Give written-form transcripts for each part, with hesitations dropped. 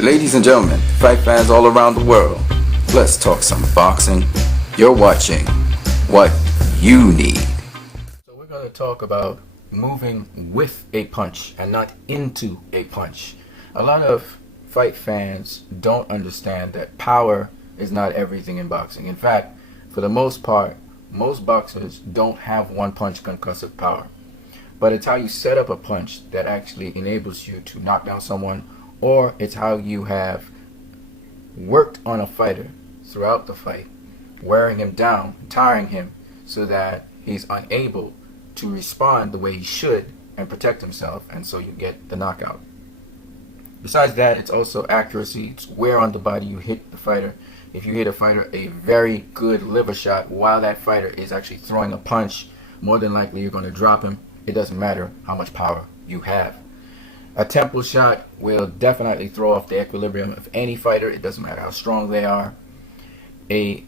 Ladies and gentlemen, fight fans all around the world, let's talk some boxing. You're watching What You Need. So we're going to talk about moving with a punch and not into a punch. A lot of fight fans don't understand that power is not everything in boxing. In fact, for the most part, most boxers don't have one punch concussive power. But it's how you set up a punch that actually enables you to knock down someone, or it's how you have worked on a fighter throughout the fight, wearing him down, tiring him, so that he's unable to respond the way he should and protect himself, and so you get the knockout. Besides that, it's also accuracy. It's where on the body you hit the fighter. If you hit a fighter a very good liver shot while that fighter is actually throwing a punch, more than likely you're going to drop him. It doesn't matter how much power you have. A temple shot will definitely throw off the equilibrium of any fighter. It doesn't matter how strong they are. A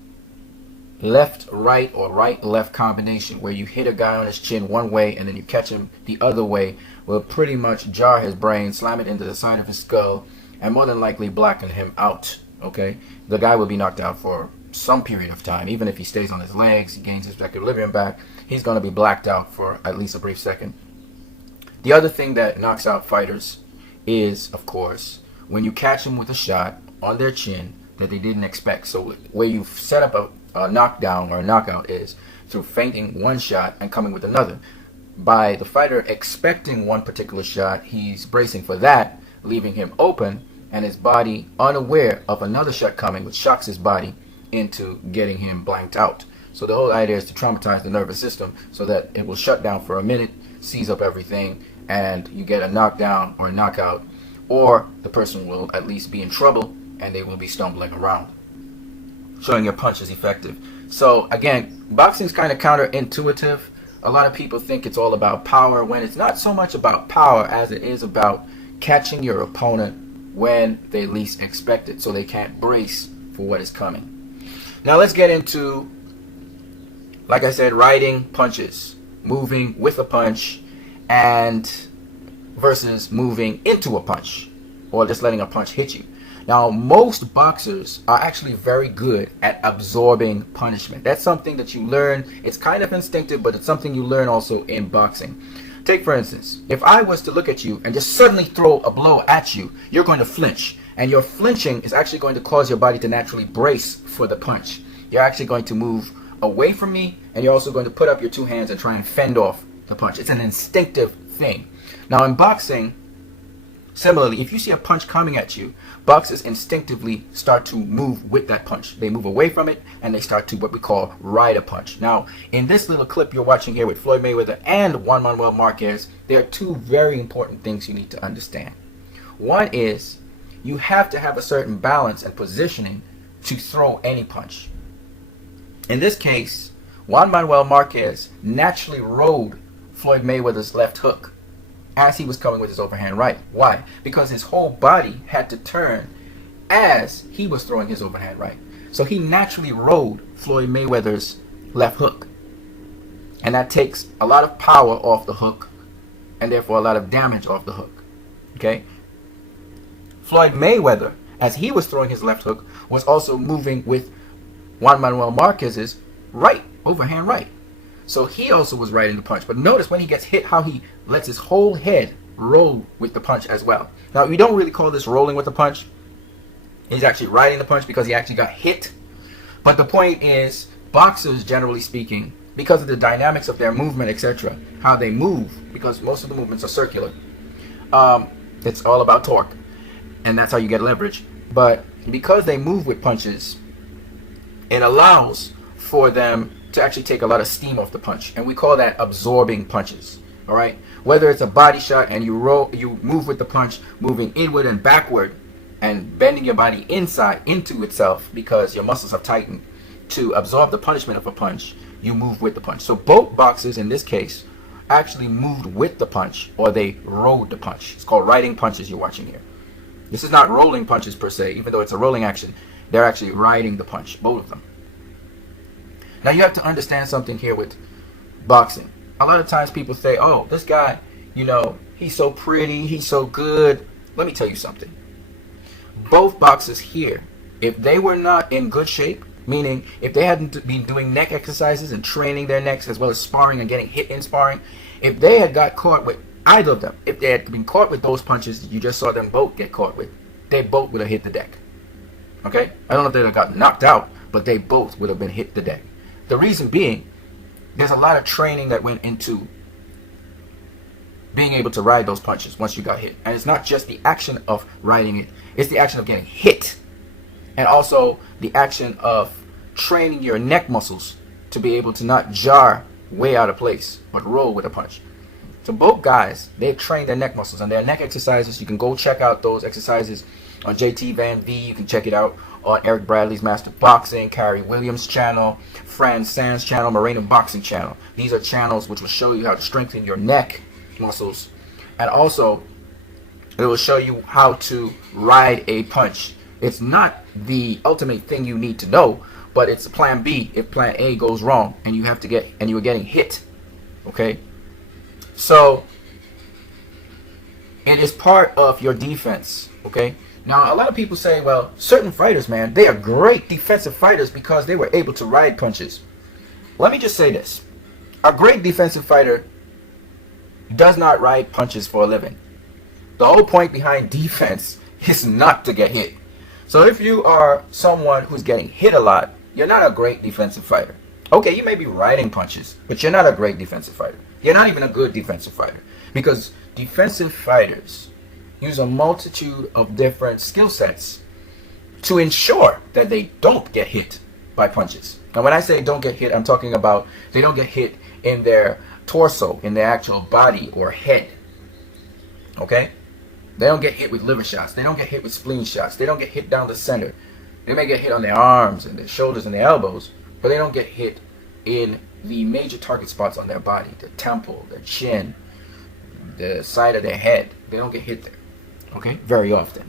left-right or right-left combination where you hit a guy on his chin one way and then you catch him the other way will pretty much jar his brain, slam it into the side of his skull, and more than likely blacken him out. Okay, the guy will be knocked out for some period of time. Even if he stays on his legs, he gains his equilibrium back, he's going to be blacked out for at least a brief second. The other thing that knocks out fighters is, of course, when you catch them with a shot on their chin that they didn't expect. So where you set up a knockdown or a knockout is through feinting one shot and coming with another. By the fighter expecting one particular shot, he's bracing for that, leaving him open, and his body unaware of another shot coming, which shocks his body into getting him blanked out. So the whole idea is to traumatize the nervous system so that it will shut down for a minute, seize up everything, and you get a knockdown or a knockout, or the person will at least be in trouble and they will be stumbling around, showing your punch is effective. So again, boxing is kind of counterintuitive. A lot of people think it's all about power when it's not so much about power as it is about catching your opponent when they least expect it, so they can't brace for what is coming. Now let's get into, like I said, riding punches, moving with a punch, and versus moving into a punch or just letting a punch hit you. Now most boxers are actually very good at absorbing punishment. That's something that you learn. It's kind of instinctive, but it's something you learn also in boxing. Take for instance, if I was to look at you and just suddenly throw a blow at you, you're going to flinch, and your flinching is actually going to cause your body to naturally brace for the punch. You're actually going to move away from me, and you're also going to put up your two hands and try and fend off the punch. It's an instinctive thing. Now in boxing, similarly, if you see a punch coming at you, boxers instinctively start to move with that punch. They move away from it and they start to what we call ride a punch. Now in this little clip you're watching here with Floyd Mayweather and Juan Manuel Marquez, there are two very important things you need to understand. One is you have to have a certain balance and positioning to throw any punch. In this case, Juan Manuel Marquez naturally rode Floyd Mayweather's left hook as he was coming with his overhand right. Why? Because his whole body had to turn as he was throwing his overhand right. So he naturally rode Floyd Mayweather's left hook. And that takes a lot of power off the hook and therefore a lot of damage off the hook. Okay? Floyd Mayweather, as he was throwing his left hook, was also moving with Juan Manuel Marquez's right, overhand right. So he also was riding the punch. But notice when he gets hit how he lets his whole head roll with the punch as well. Now we don't really call this rolling with the punch. He's actually riding the punch because he actually got hit. But the point is, boxers generally speaking, because of the dynamics of their movement, etc., how they move, because most of the movements are circular, it's all about torque. And that's how you get leverage. But because they move with punches, it allows for them to actually take a lot of steam off the punch, and we call that absorbing punches. All right, whether it's a body shot and you move with the punch, moving inward and backward and bending your body inside into itself because your muscles have tightened to absorb the punishment of a punch, you move with the punch. So both boxers in this case actually moved with the punch, or they rode the punch. It's called riding punches you're watching here. This is not rolling punches per se, even though it's a rolling action. They're actually riding the punch, both of them. Now you have to understand something here with boxing. A lot of times people say, oh, this guy, you know, he's so pretty, he's so good. Let me tell you something. both boxers here, if they were not in good shape, meaning if they hadn't been doing neck exercises and training their necks as well as sparring and getting hit in sparring, if they had got caught with either of them, if they had been caught with those punches that you just saw them both get caught with, they both would have hit the deck. Okay? I don't know if they would have got knocked out, but they both would have been hit the deck. The reason being, there's a lot of training that went into being able to ride those punches once you got hit. And it's not just the action of riding it, it's the action of getting hit. And also the action of training your neck muscles to be able to not jar way out of place, but roll with a punch. So both guys, they've trained their neck muscles and their neck exercises. You can go check out those exercises on JTVanV. You can check it out on Eric Bradley's Master Boxing, Cary Williams channel, Fran Sands channel, Moreno Boxing channel. These are channels which will show you how to strengthen your neck muscles, and also it will show you how to ride a punch. It's not the ultimate thing you need to know, but it's a plan B if plan A goes wrong and you are getting hit. Okay, so it is part of your defense. Okay, now a lot of people say, well, certain fighters, man, they are great defensive fighters because they were able to ride punches. Let me just say this: a great defensive fighter does not ride punches for a living. The whole point behind defense is not to get hit. So if you are someone who's getting hit a lot, you're not a great defensive fighter. Okay, you may be riding punches, but you're not a great defensive fighter. You're not even a good defensive fighter, because defensive fighters use a multitude of different skill sets to ensure that they don't get hit by punches. Now when I say don't get hit, I'm talking about they don't get hit in their torso, in their actual body or head. Okay? They don't get hit with liver shots. They don't get hit with spleen shots. They don't get hit down the center. They may get hit on their arms and their shoulders and their elbows, but they don't get hit in the major target spots on their body, the temple, the chin, the side of their head. They don't get hit there. Okay? Very often.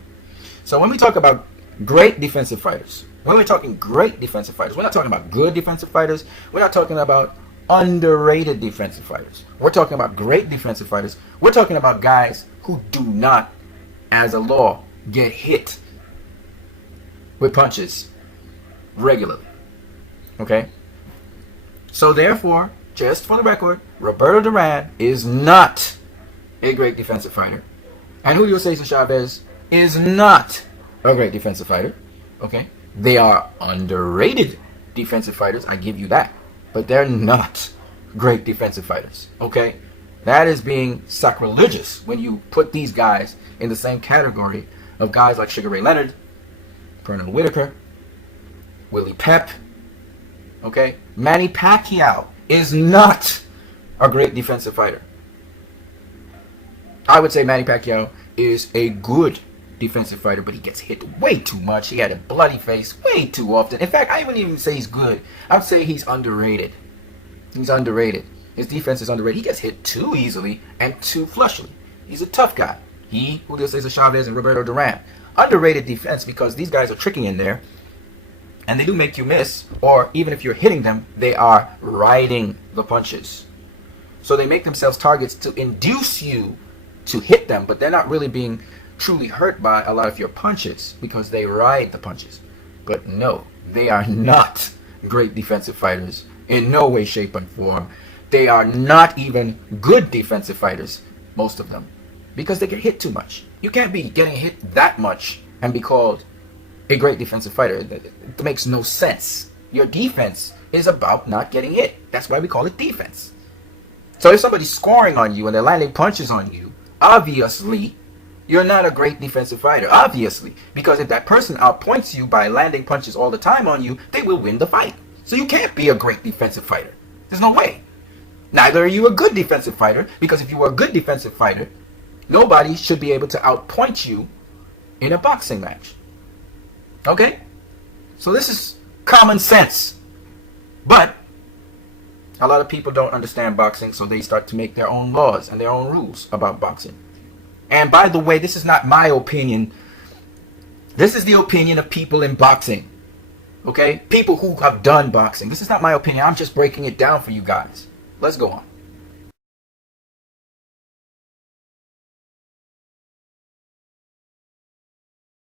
So when we talk about great defensive fighters, when we're talking great defensive fighters, we're not talking about good defensive fighters. We're not talking about underrated defensive fighters. We're talking about great defensive fighters. We're talking about guys who do not, as a law, get hit with punches regularly. Okay? So therefore, just for the record, Roberto Duran is not a great defensive fighter. And Julio Cesar Chavez is not a great defensive fighter. Okay? They are underrated defensive fighters, I give you that. But they're not great defensive fighters. Okay? That is being sacrilegious when you put these guys in the same category of guys like Sugar Ray Leonard, Pernell Whitaker, Willie Pep. Okay? Manny Pacquiao is not a great defensive fighter. I would say Manny Pacquiao is a good defensive fighter, but he gets hit way too much. He had a bloody face way too often. In fact, I wouldn't even say he's good. I'd say he's underrated. He's underrated. His defense is underrated. He gets hit too easily and too flushly. He's a tough guy. He, Julio Cesar Chavez, and Roberto Duran. Underrated defense because these guys are tricky in there, and they do make you miss, or even if you're hitting them, they are riding the punches. So they make themselves targets to induce you to hit them, but they're not really being truly hurt by a lot of your punches because they ride the punches. But no, they are not great defensive fighters in no way, shape, and form. They are not even good defensive fighters, most of them, because they get hit too much. You can't be getting hit that much and be called a great defensive fighter. It makes no sense. Your defense is about not getting hit. That's why we call it defense. So if somebody's scoring on you and they're landing punches on you, obviously you're not a great defensive fighter. Obviously. Because if that person outpoints you by landing punches all the time on you, they will win the fight. So you can't be a great defensive fighter. There's no way. Neither are you a good defensive fighter, because if you were a good defensive fighter, nobody should be able to outpoint you in a boxing match. Okay? So this is common sense. But a lot of people don't understand boxing, so they start to make their own laws and their own rules about boxing. And by the way, this is not my opinion. This is the opinion of people in boxing. Okay? People who have done boxing. This is not my opinion. I'm just breaking it down for you guys. Let's go on.